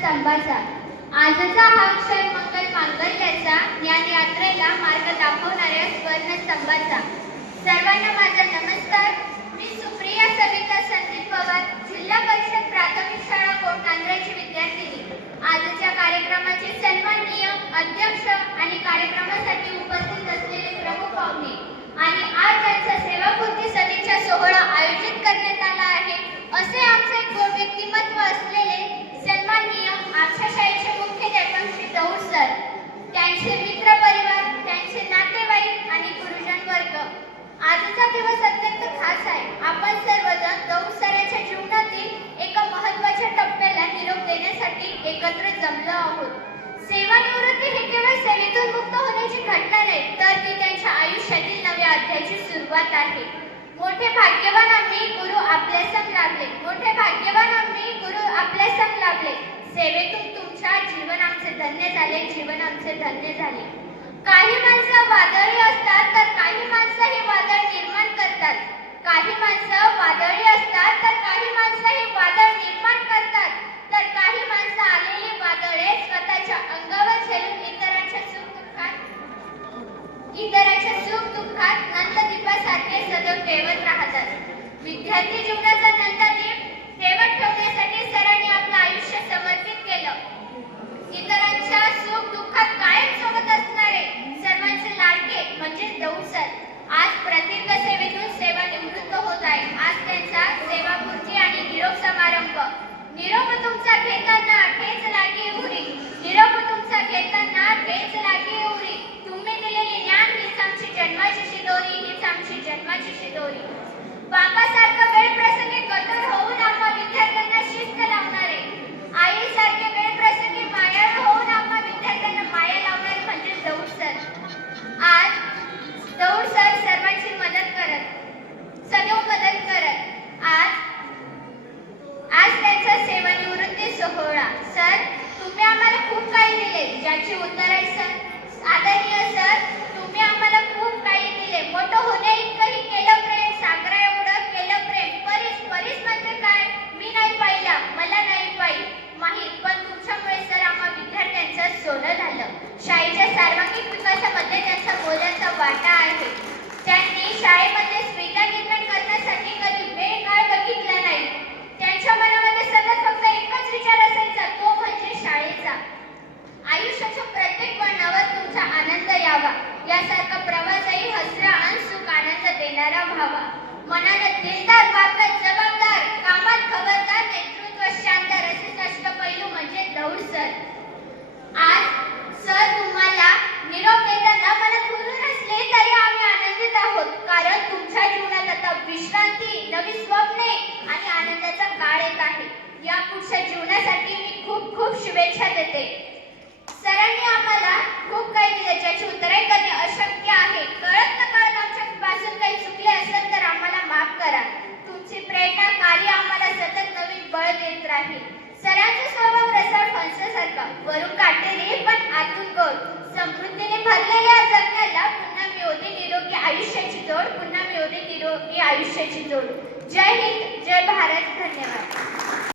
स्तंभाचा. आजचा हा क्षण मंगल मांगल्याचा, ज्ञान यात्रेला मार्ग दाखवणाऱ्या स्वर्णस्तंभाचा. सर्वांना माझा नमस्कार. मी सुप्रिया सविता संदीप पवार, जिल्हा परिषद प्राथमिक शाळा कोटनांद्र्याची विद्यार्थिनी. आजच्या कार्यक्रमाचे सन्माननीय अध्यक्ष आणि कार्यक्रमासाठी उपस्थित असलेले प्रमुख पाहुणे आणि आज त्यांचा सेवापूर्ती सदिच्छा सोहळा आयोजित करण्यात आला आहे असे आमचे गोड व्यक्तिमत्व असलेले सन्माननीय आमच्या शाळेचे मुख्याध्यापक श्री दौड सर, त्यांचे मित्र परिवार, त्यांचे नातेवाईक आणि गुरुजन वर्ग. आजचा दिवस अत्यंत खास आहे. आपण सर्वजण दौड सरांच्या जीवनातील एका महत्त्वाच्या टप्प्याला निरोप देण्यासाठी एकत्र जमलो आहोत. सेवानिवृत्ती ही केवळ सेवेतून मुक्त होण्याची घटना नाही, तर ती त्यांच्या आयुष्यातील नव्या अध्यायाची सुरुवात आहे. मोठे भाग्यवान आम्ही गुरु आपल्या संग लाभले. मोठे भाग्यवान आम्ही गुरु आपल्या संग लाभले. सेवेतून तुमच्या जीवन आमचे धन्य झाले, जीवन आमचे धन्य झाले. काही माणसं वादळी असतात तर काही माणसं ही वादळ निर्माण करतात. काही माणसं वादळी असतात तर काही माणसं ही वादळ निर्माण करतात. तर काही माणसं आलेली वादळे स्वतःच्या अंगावर झेलून इतरांच्या सुख दुःखात नंददीपासारखे सदैव तेवत राहतात. विद्यार्थी जीवनाचा नंददीप तेवत ठेवण्यासाठी सरांनी आपलं आयुष्य समर्पित केलं. इतरांच्या सुख दुःखात कायम सोबत असणारे सर्वांचे लाडके म्हणजे दौड सर आज प्रदीर्घ सेवेतून सेवानिवृत्त होत आहे. आज त्यांचा सेवापूर्ती आणि निरोप समारंभ. निरोप तुमचा घेताना ठेच लागी उरी. निरोप तुमचा घेताना ठेच लागी उरी. तुम्ही दिलेली ज्ञान हीच आमची जन्माची शिदोरी, हीच आमची जन्माची शिदोरी. बापासारखं वेळ प्रसंगी कठोर होऊन आम्हा विद्यार्थ्यांना शिस्त लावणारे, आईसारखे वेळ प्रसंगी मायाळू होऊन आम्हा विद्यार्थ्यांना माया लावणारे म्हणजे दौड सर. आज दौड सर सर्वांची मदत करत, सदैव मदत करत. आज त्यांचा सेवानिवृत्ती सोहळा. सर, तुम्ही आम्हाला खूप काही दिले, ज्याची उत्तर आहे सर. आदरणीय सर, तुम्ही आम्हाला खूप काही दिले. मोठं होण्या इतकंही केलं प्रेम, सागरा एवढं केलं प्रेम. परीस म्हणजे काय मी नाही पाहिला, मला नाही माहीत, पण तुमच्यामुळे सर आम्हा विद्यार्थ्यांचं सोनं झालं. शाळेच्या सर्वांगीण विकासामध्ये त्यांचा मोलाचा वाटा आहे. त्यांनी शाळेमध्ये स्पर्धा निर्माण करण्यासाठी कधी वेळ काळ बघितला नाही. त्यांच्या मनामध्ये सतत फक्त एकच विचार असायचा, तो म्हणजे शाळेचा. आयुष्याच्या प्रत्येक वळणावर तुमचा आनंद यावा, यासारखा प्रवासही हसरा आणि सुख आनंद देणारा व्हावा. मनानं दिलदार, वागण्यात जबाबदार, कामात खबरदार, नेतृत्व शानदार असे अष्टपैलू म्हणजे दौड सर. आज सर तुम्हाला निरोप देताना मनात हुरूर असले तरी आम्ही आनंदित आहोत, कारण तुमच्या जीवनात आता विश्रांती, नवी स्वप्ने आणि आनंदाचा काळ येत आहे. या पुढच्या जीवनासाठी मी खूप खूप शुभेच्छा देते. सरांनी आम्हाला खूप काही दिले, ज्याची उत्तरे करणे अशक्य आहे. कळत नकळत आमच्यापासून काही चुकले असेल तर आम्हाला माफ करा. तुमची प्रेरणा, कार्य आम्हाला सतत नवीन बळ देत राहील. सरांचा स्वभाव रसाळ फणसासारखा, वरून काटेरी पण आतून गोड. समृद्धीने भरलेल्या जगण्याला पुन्हा मिळवते निरोगी आयुष्याची जोड, पुन्हा मिळवते निरोगी आयुष्याची जोड. जय हिंद, जय भारत, धन्यवाद.